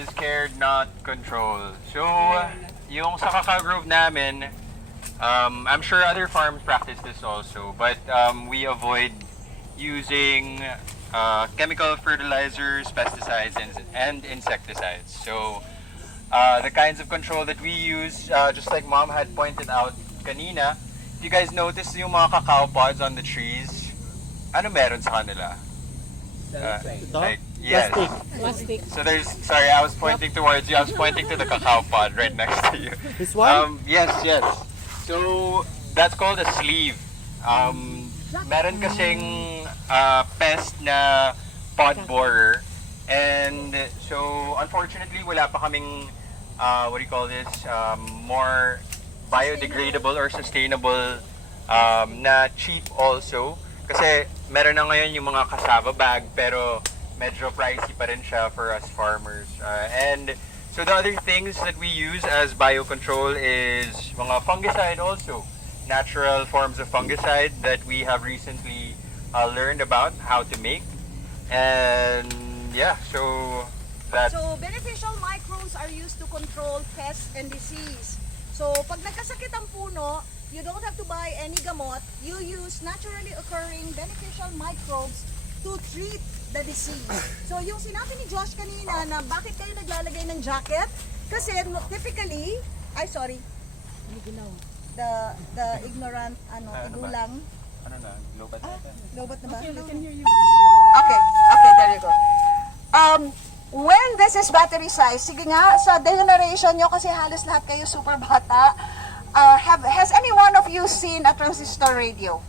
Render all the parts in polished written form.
is cared, not controlled. So, yung sa cacao grove namin, I'm sure other farms practice this also, but we avoid using chemical fertilizers, pesticides, and insecticides. So, the kinds of control that we use, just like Mom had pointed out kanina, if you guys notice yung mga cacao pods on the trees, ano meron sa kanila? Like, yes. Plastic. So there's, sorry, I was pointing towards you. I was pointing to the cacao pod right next to you. This one? Yes, yes. So that's called a sleeve. Meron kasing pest na pod borer. And so unfortunately, wala pa kaming, what do you call this, more biodegradable or sustainable na cheap also. Kasi meron na ngayon yung mga cassava bag pero medyo pricey pa rin siya for us farmers. And so the other things that we use as biocontrol is mga fungicide also. Natural forms of fungicide that we have recently learned about how to make. And yeah, so that... So beneficial microbes are used to control pests and disease. So pag nagkasakit ang puno, you don't have to buy any gamot. You use naturally occurring beneficial microbes to treat the disease. So yung sinabi ni Josh kanina na bakit kayo naglalagay ng jacket? Kasi typically, the ignorant, tigulang. Ano na? Lobat na ba? Lobat na ba? Can hear you. Okay, there you go. When this is battery size, sige nga, sa generation nyo, kasi halos lahat kayo super bata, has any one of you seen a transistor radio?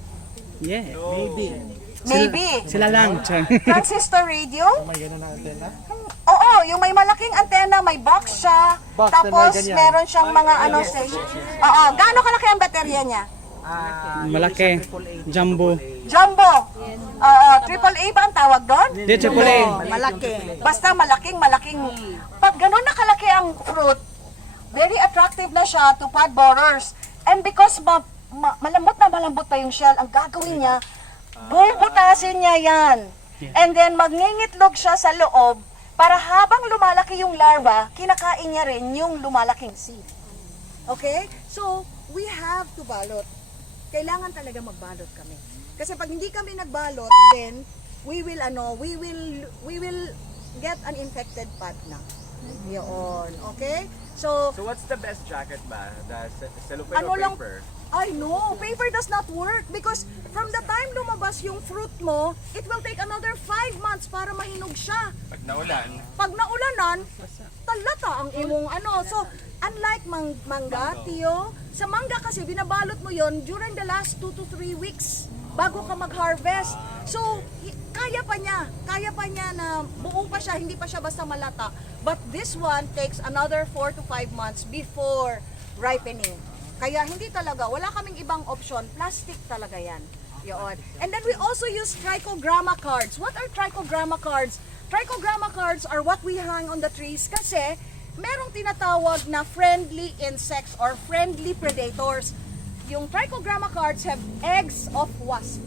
Yeah, maybe. Maybe. Sila lang. Transistor radio? May ganun na antena? Oo, yung may malaking antena, may box siya, Box na tapos may ganyan. meron siyang mga station. Oo, gaano kalaki ang baterya niya? Malaki. Jumbo. Jumbo. Oo, AAA ba ang tawag doon? Di, AAA. Malaki. Basta malaking. Pag ganun na kalaki ang fruit, very attractive na siya to pod borers. And because malambot pa yung shell, ang gagawin niya, bubutasin niya yan. And then magngingitlog siya sa loob para habang lumalaki yung larva, kinakain niya rin yung lumalaking seed. Okay? So, we have to balot. Kailangan talaga magbalot kami. Kasi pag hindi kami nagbalot, then we will get an infected pod na. Yun, okay? So what's the best jacket ba? The cellophane Ano or lang- paper? I know, paper does not work because from the time lumabas yung fruit mo, it will take another 5 months para mahinog siya. Pag naulan, Pag naulanan, talata ang imong So, unlike mangga, Tio, sa mangga kasi binabalot mo yon during the last 2 to 3 weeks bago ka mag-harvest. So, kaya pa niya na buo pa siya, hindi pa siya basta malata. But this one takes another 4 to 5 months before ripening. Kaya hindi talaga, wala kaming ibang option, plastic talaga yan. Yun. And then we also use trichogramma cards. What are trichogramma cards? Trichogramma cards are what we hang on the trees kasi merong tinatawag na friendly insects or friendly predators. Yung trichogramma cards have eggs of wasp.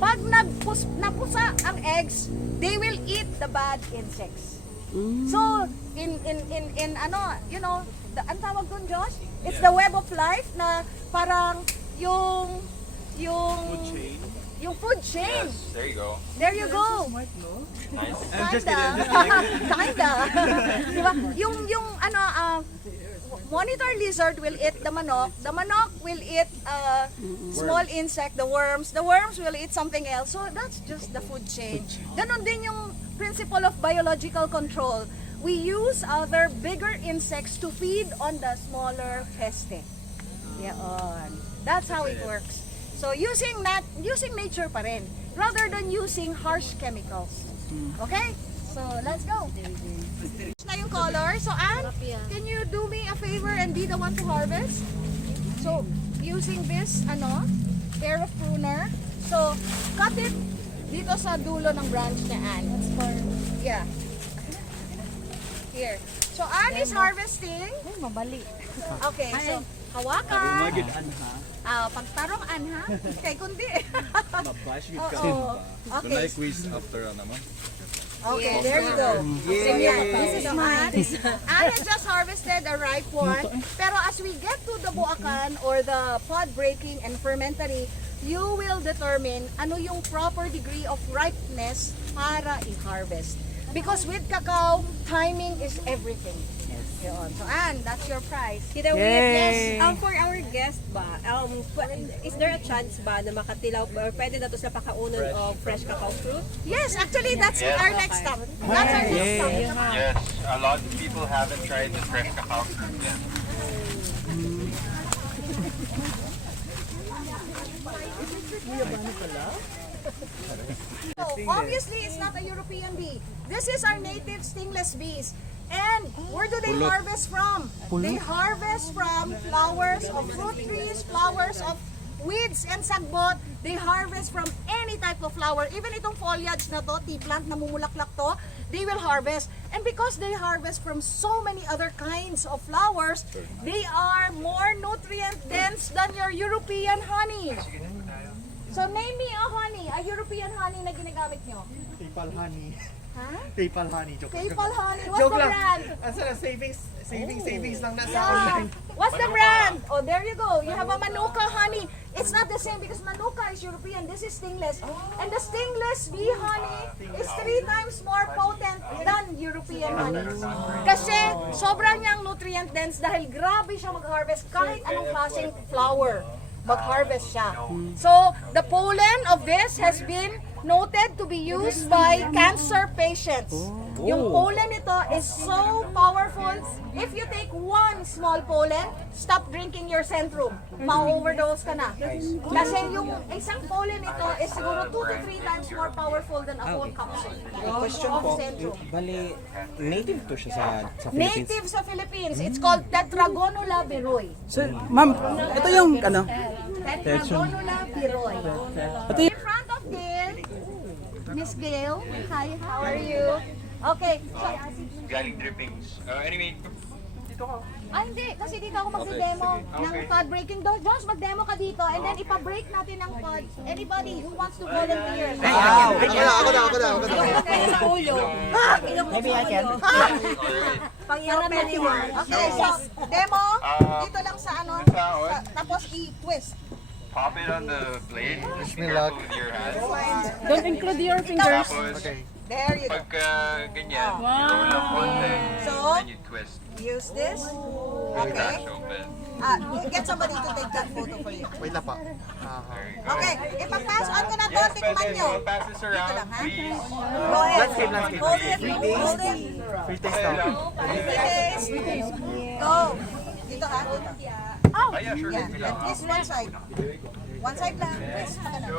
Pag napusa ang eggs, they will eat the bad insects. So, ang tawag doon, Josh? It's the web of life na parang yung Food chain? yung food chain. yes, there you go. There you go. Nice. Kinda. Diba? Yung monitor lizard will eat the manok will eat small insect, the worms will eat something else. So that's just the food chain. Ganon din yung principle of biological control. We use other bigger insects to feed on the smaller peste. Yan. That's how it works. So using nature pa rin rather than using harsh chemicals. Okay? So let's go. Na yung color. So Anne, can you do me a favor and be the one to harvest? So using this pair of pruner. So cut it dito sa dulo ng branch niya, Anne. Yeah. Here. So Anne is harvesting. Ay, mabali. Okay, so hawakan. Magid anha. Pagtarong Anne ha. Kay kundi. Mabash gid ka. Oo. So Okay. quiz after ano mo? Okay, there you go. This is mine. Anna just harvested a ripe one. Pero as we get to the buakan or the pod breaking and fermentary, you will determine ano yung proper degree of ripeness para i-harvest. Because with cacao, timing is everything. Yun. So Anne, that's your prize. Kita Yay! yes. For our guest ba, is there a chance ba na makatilaw or pwede na to sa pakaunan of fresh cacao fruit? Yes, actually that's our next stop. That's our next stop. Yes, a lot of people haven't tried the fresh cacao fruit yet. So, obviously, it's not a European bee. This is our native stingless bees. And where do they harvest from? They harvest from flowers of fruit trees, flowers of weeds and sagbot. They harvest from any type of flower. Even itong foliage na to, tea plant na mumulaklak to, they will harvest. And because they harvest from so many other kinds of flowers, they are more nutrient dense than your European honey. So name me a honey, a European honey na ginagamit nyo. PayPal honey. Ha? PayPal honey. Joke Maple honey. What's Joke the lang. brand? Asa na savings lang na sa Yeah. online. What's the brand? Oh, there you go. You have a Manuka honey. It's not the same because Manuka is European. This is stingless. And the stingless bee honey is 3 times more potent than European honey. Kasi sobrang niyang nutrient dense dahil grabe siya mag-harvest kahit anong klaseng flower. Mag-harvest siya. So, the pollen of this has been noted to be used by cancer patients. Yung pollen nito is so powerful. If you take one small pollen, stop drinking your Centrum. Ma-overdose ka na. Kasi yung isang pollen nito is siguro 2 to 3 times more powerful than a whole capsule Question of po, Centrum. bali, native to siya sa Philippines. Native sa Philippines. It's called Tetragonula beroy. So, ma'am, ito yung ano? Tetragonula beroy. In front of Gail, Miss Gail. Hi, how are you? Okay, so, Galing drippings. Anyway, dito ka. hindi. Kasi dito ako magde-demo ng pod breaking. Josh, mag-demo ka dito and then ipa-break natin ng pod. Anybody who wants to volunteer. Ako na. Kaya sa ulo. Maybe I can. Pang-Europe anyone. Okay, so, demo. Dito lang sa ano. Tapos i-twist. Pop it on the blade. Just be careful with your hands. Don't include your fingers. Tapos, There you go. pagka ganyan, you roll up konti, So, then you twist. use this. Crack Okay. open. Get somebody to take that photo for you. Wait lang pa. There you go. Okay, ipa-pass on ko na to. Yes, Tikman pwede. nyo. Pass this around, lang, ha? please. Go ahead. Landscape. Hold it. Hold it. Free taste daw. Taste. Go. Dito ha. Oh, Ah, yeah, sure. yeah. At least one side. One side lang. Twist mo ka na. So,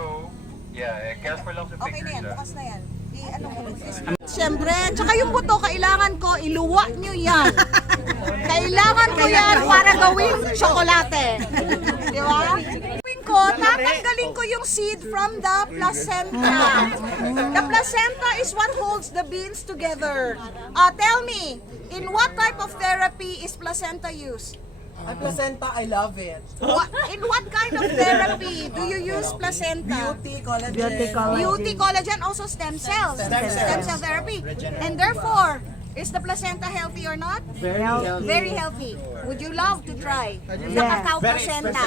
yeah, careful lang sa Okay na fingers. yan. Bukas na yan. Ano mo Siyempre, tsaka yung buto, kailangan ko, iluwa nyo yan. Kailangan ko yan para gawing tsokolate. Di ba? Gawin ko, tatanggalin ko yung seed from the placenta. The placenta is what holds the beans together. Tell me, in what type of therapy is placenta used? Ang placenta, I love it. In what kind of therapy do you use placenta? Beauty, collagen. Beauty, collagen, also stem cells. Stem cell therapy. And therefore, is the placenta healthy or not? Very healthy. Would you love to try the cacao placenta?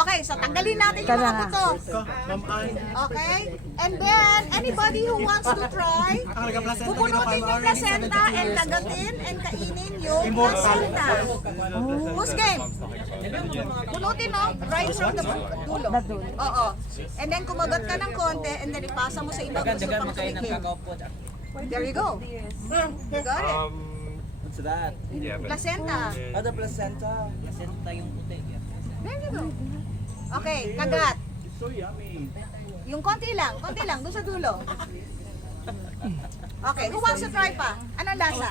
Okay, so tanggalin natin yung mga buto. Okay? And then, anybody who wants to try, pupunutin yung placenta and dagatin and kainin yung placenta. Who's game? Punutin, no? Right from the dulo. Oo. And then, kumagat ka ng konti and then ipasa mo sa ibang gusto pang tumikim. There you go. You got it. What's that? Yeah, but Placenta. The placenta. There you go. Okay, kagat. Yung konti lang, doon sa dulo. Okay, who wants to try pa? Anong lasa?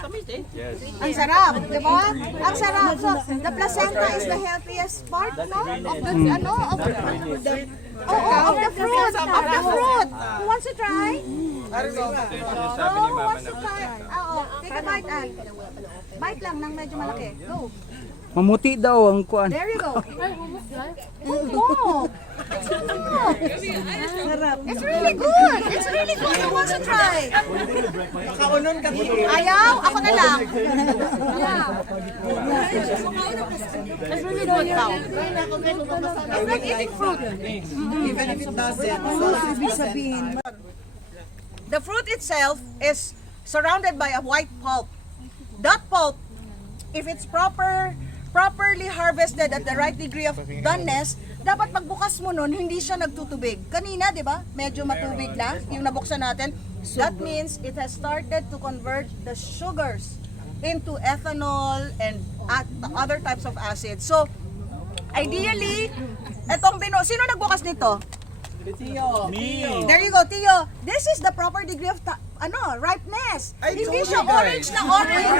yes. Ang sarap, di ba? Ang sarap. So, the placenta is the healthiest part, no? Of the, of the fruit. Who wants to try? Sabi ni Mama what's the time? Oo, take a bite, Ann. Bite lang ng medyo malaki. Go. Mamuti daw ang kuan. There you go. Oh, it's really good. It's really good. Who wants to try? Ayaw? Ako na lang. Yeah. It's really good now. It's like eating fruit. Even if it doesn't. The fruit itself is surrounded by a white pulp. That pulp, if it's properly harvested at the right degree of doneness, dapat pagbukas mo nun, hindi siya nagtutubig. Kanina, di ba? Medyo matubig lang yung nabuksan natin. That means it has started to convert the sugars into ethanol and other types of acids. So, ideally, sino nagbukas nito? There you go, Tio. This is the proper degree of ripeness. Hindi siya orange na orange.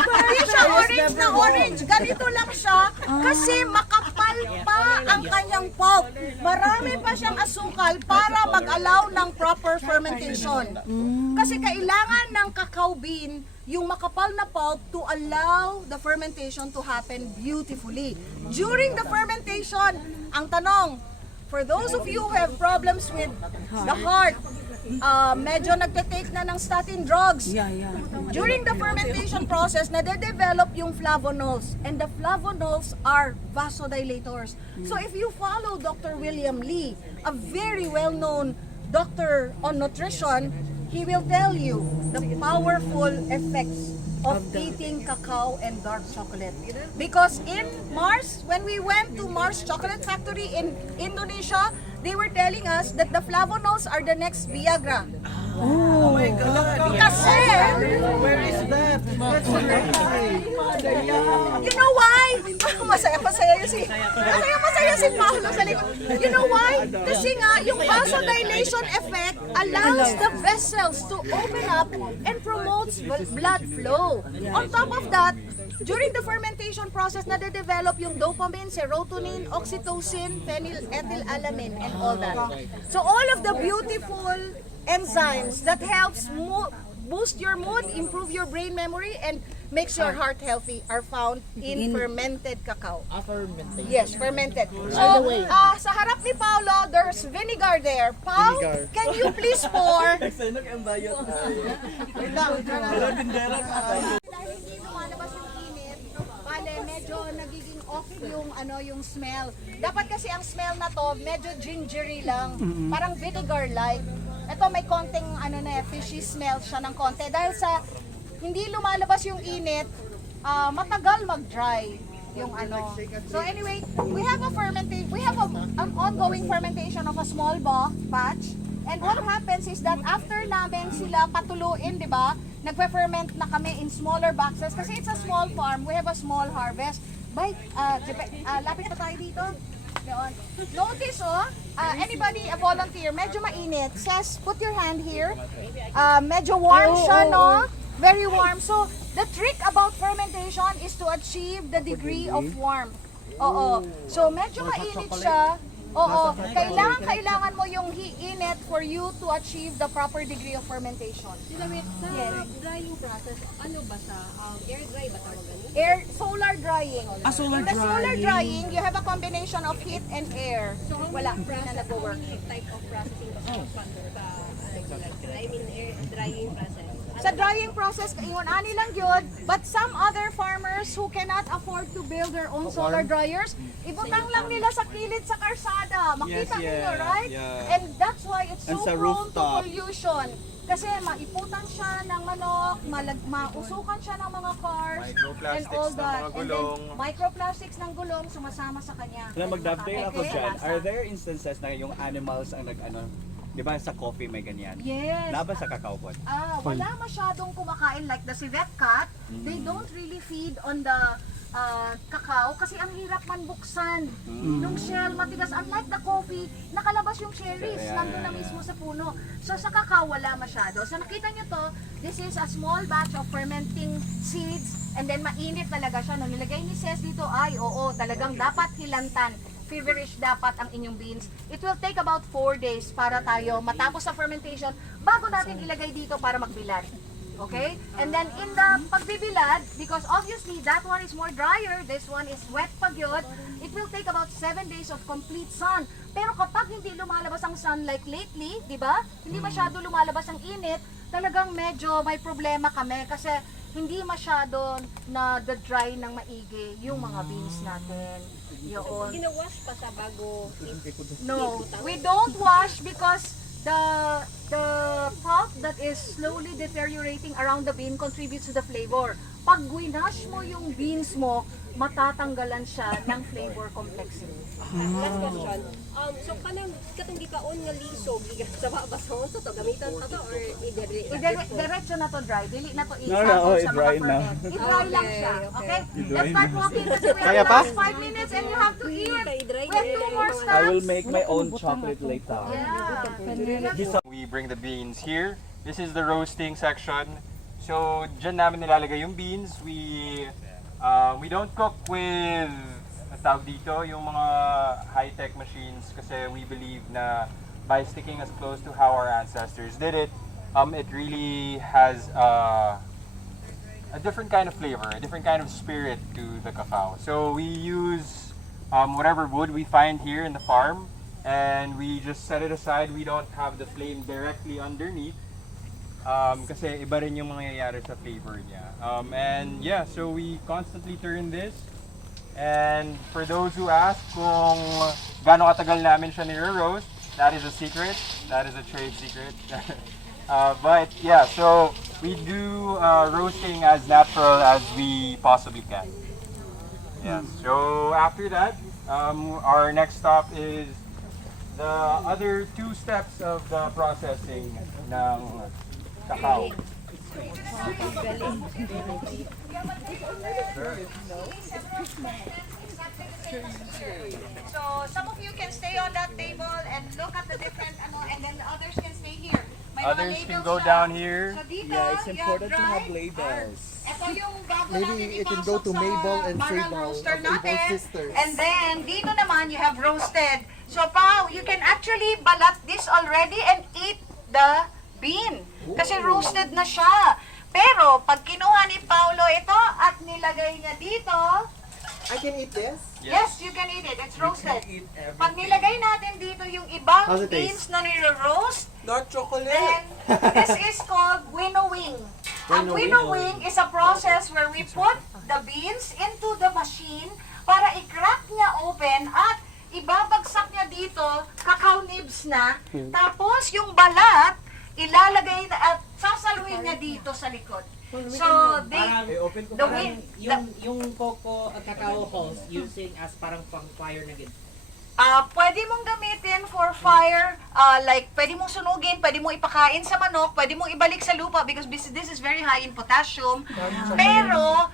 Hindi siya orange na orange. Ganito lang siya kasi makapal pa ang kanyang pulp. Marami pa siyang asukal para mag-allow ng proper fermentation. Kasi kailangan ng cacao bean yung makapal na pulp to allow the fermentation to happen beautifully. During the fermentation, ang tanong, for those of you who have problems with the heart, medyo nagte-take na ng statin drugs. During the fermentation process, nade-develop yung flavonols. And the flavonols are vasodilators. So if you follow Dr. William Lee, a very well-known doctor on nutrition, he will tell you the powerful effects of eating cacao and dark chocolate. Because in Mars, when we went to Mars Chocolate Factory in Indonesia, they were telling us that the flavonols are the next Viagra. Oh my God! Kasi, Where is that? That's you know why? Masaya si Paulo sa likod. You know why? Kasi nga, yung vasodilation effect allows the vessels to open up and promotes blood flow. On top of that, during the fermentation process, nade-develop yung dopamine, serotonin, oxytocin, phenylethylamine, and all that. So all of the beautiful enzymes that helps boost your mood, improve your brain memory, and makes your heart healthy are found in fermented cacao. Fermented. Yes, fermented. So, sa harap ni Paolo, there's vinegar there. Paul, can you please pour? Dahil hindi lumalabas yung init, bale, medyo nagiging off yung smell. Dapat kasi ang smell na to, medyo gingery lang. Parang vinegar-like. Ito may konting fishy smell siya ng konti. Dahil sa hindi lumalabas yung init, matagal mag-dry yung So anyway, we have an ongoing fermentation of a small batch. And what happens is that after namin sila patuluin, di ba? Nagpe-ferment na kami in smaller boxes kasi it's a small farm. We have a small harvest. Lapit pa tayo dito. Notice, anybody, a volunteer, medyo mainit. Says, put your hand here. Medyo warm siya, no? Very warm. So, the trick about fermentation is to achieve the degree of warmth. Oo. So, medyo mainit siya. Oo. Kailangan mo yung init for you to achieve the proper degree of fermentation. Sa drying process, ano ba sa air dry ba tawag ganun? Solar drying. Solar In the solar drying, you have a combination of heat and air. So, Wala, hindi na nag-work. type of processing ba drying process? Sa drying process, yun, ani lang yun. But some other farmers who cannot afford to build their own solar dryers, ibutang lang nila sa kilid sa karsada. Makita niyo, right? Yeah. And that's why it's so And sa prone to rooftop. pollution. Kasi maiputan siya ng manok, mausukan siya ng mga cars, and Microplastics all ng that. mga And then gulong. microplastics ng gulong sumasama sa kanya. Kaya mag-dovetail ako Okay. dyan. Are there instances na yung animals ang di ba sa coffee may ganyan? Yes. Laba sa cacao pod? Wala masyadong kumakain like the civet cat. They don't really feed on the cacao kasi ang hirap man buksan. Yung shell matigas. Unlike the coffee, nakalabas yung cherries. Nandun na mismo sa puno. So sa cacao wala masyado. So nakita nyo to, this is a small batch of fermenting seeds and then mainit talaga siya. Nung nilagay ni Ces dito, ay oo, talagang dapat hilantan. feverish dapat ang inyong beans. It will take about 4 days para tayo matapos sa fermentation bago natin ilagay dito para magbilad. Okay? And then in the pagbibilad, because obviously that one is more drier, this one is wet pagyod, it will take about 7 days of complete sun. Pero kapag hindi lumalabas ang sun like lately, di ba? Hindi masyado lumalabas ang init, talagang medyo may problema kami kasi hindi masyado na the-dry ng maigi yung mga beans natin. Yun. Ginawash pa sa bago. No, we don't wash because the pulp that is slowly deteriorating around the bean contributes to the flavor. Pag winash mo yung beans mo, matatanggalan siya ng flavor complexity. Last question. So kanang katong gikaon nga lisog gikan sa babasahon sa to gamitan pa to or Diretso na to dry, dili na to No, i-sample sa mga i-dry na. ferment. I-dry lang siya, okay? I-dry Let's start na. walking kasi we Kaya have pa? last 5 minutes and you have to eat. We have 2 more I steps. will make my own chocolate later. Yeah. We bring the beans here. This is the roasting section. So, dyan namin nilalagay yung beans. We don't cook with tawag dito, yung mga high-tech machines kasi we believe na by sticking as close to how our ancestors did it, it really has a different kind of flavor, a different kind of spirit to the cacao. So we use whatever wood we find here in the farm and we just set it aside. We don't have the flame directly underneath kasi iba rin yung mangyayari sa flavor niya. And yeah, so we constantly turn this. And for those who ask kung gaano katagal namin siya nire-roast, that is a secret. That is a trade secret. But yeah, so we do roasting as natural as we possibly can. Yeah. So after that, our next stop is the other 2 steps of the processing ng cacao. So some of you can stay on that table and look at the different and then the others can stay here. May mga Others can labels go siya. down here. So dito, Yeah, it's you important to dry. have labels. Ito yung bago Maybe natin it can ipasok go to sa Mabel and barang Fable roaster of Abel's natin. sisters. And then, dito naman, you have roasted. So, Pao, you can actually balat this already and eat the bean. Kasi roasted na siya. Pero, pag kinuha ni Paulo ito at nilagay niya dito, I can eat this? yes, you can eat it. It's roasted. Pag nilagay natin dito yung ibang How's it beans taste? na nire-roast, Not chocolate. then this is called winnowing. Ang winnowing is a process where we put the beans into the machine para i-crack niya open at ibabagsak niya dito, cacao nibs na, tapos yung balat, ilalagay na at sasaluhin niya dito sa likod. So, the win, yung coco at cacao hulls using as parang pang fire na gid. pwede mong gamitin for fire, like pwede mong sunugin, pwede mong ipakain sa manok, pwede mong ibalik sa lupa because this is very high in potassium. Pero,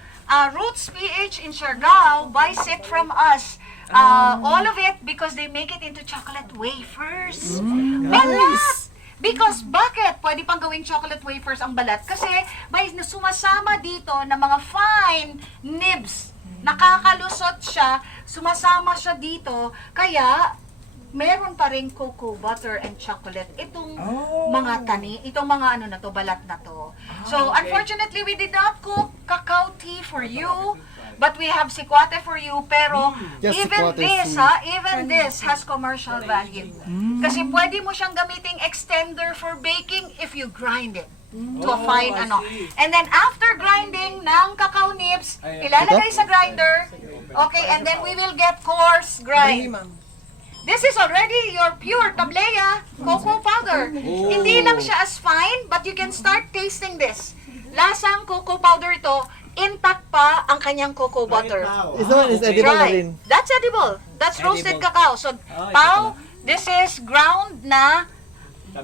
Roots PH in Siargao buys it from us. All of it because they make it into chocolate wafers. Balat! Because bakit pwede pang gawing chocolate wafers ang balat? Kasi may sumasama dito na mga fine nibs. Nakakalusot siya, sumasama siya dito, kaya meron pa rin cocoa butter and chocolate itong mga itong mga ano na to, balat na to. So unfortunately we did not cook cacao tea for you, but we have sikwate for you, pero Yes, even sikwate is this sweet. even this has commercial value. Kasi pwede mo siyang gamiting extender for baking if you grind it to a fine ano. And then after grinding ng cacao nibs, ilalagay sa grinder. Okay, and then we will get coarse grind. This is already your pure tablea cocoa powder. Hindi lang siya as fine, but you can start tasting this. Lasang cocoa powder ito, intact pa ang kanyang cocoa butter. This one is edible na rin. That's edible. That's roasted cacao. So, Pao, this is ground na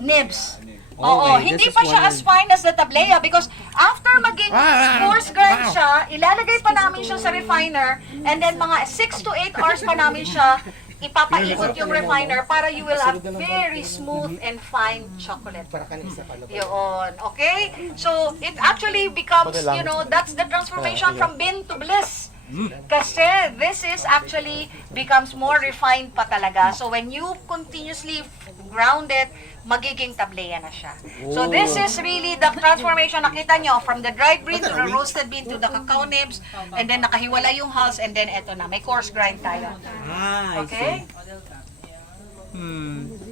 nibs. Oo, hindi pa siya as fine as the tablea because after maging coarse grind siya, ilalagay pa namin siya sa refiner and then mga 6 to 8 hours pa namin siya ipapaikot yung refiner para you will have very smooth and fine chocolate. Yun, okay? So, it actually becomes, you know, that's the transformation from bean to bliss. Kasi this is actually becomes more refined pa talaga. So when you continuously ground it, magiging tableya na siya. So this is really the transformation. Nakita nyo, from the dried bean to the roasted bean to the cacao nibs, and then nakahiwala yung hulls, and then eto na, may coarse grind tayo. Ah, I Okay? see.